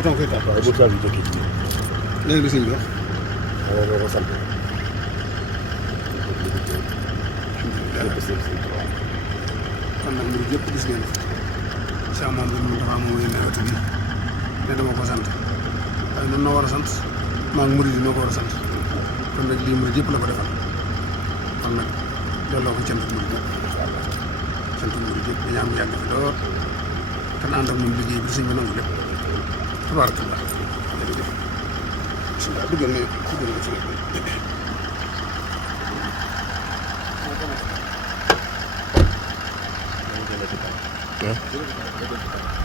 bouton koy tàpp. waaye bu taal bi jëkkee ci biir. léegi li sëñ bi wax. waaw boo ko sant. kon nag mbir yëpp gis ngeen Cheikh Mamadou Moustapha moom mooy nawet bi ne dama ko sant waaye noonu noo war a sant maa ngi murid yi noo ko war a sant kon nag lii murid yëpp la ko defal kon nag delloo ko cant murid yëpp cant murid yëpp di ñaan mu yàgg fi lool te ànd ak moom liggéey bi sëñ bi nangu lépp tabarakallah jërëjëf bismillah duggal nga ci waaw.